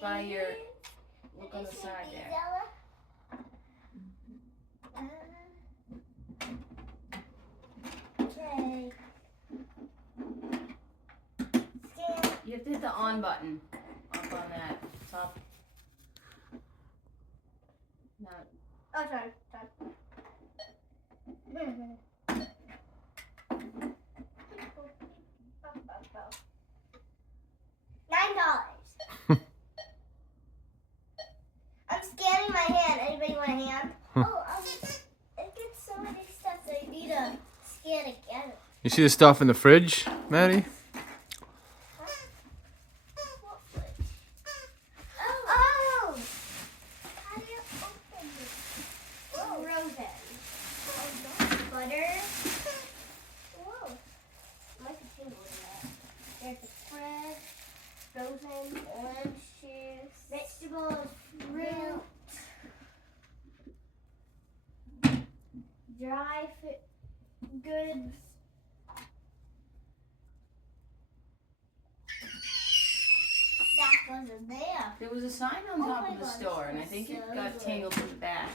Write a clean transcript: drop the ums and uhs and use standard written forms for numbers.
by your, look on the side there. Okay. You have to hit the on button up on that top. No. Oh, sorry. $9. I'm scanning my hand. Anybody want a hand? It gets so many stuff that I need to scan again. You see the stuff in the fridge, Maddie? Oh! How do you open this? Frozen. Butter. Whoa. My container was that. There's the bread, frozen orange juice, vegetables, fruit, dry goods. That goes in there. There was a sign on top of the God, store, and I think it got tangled in the back.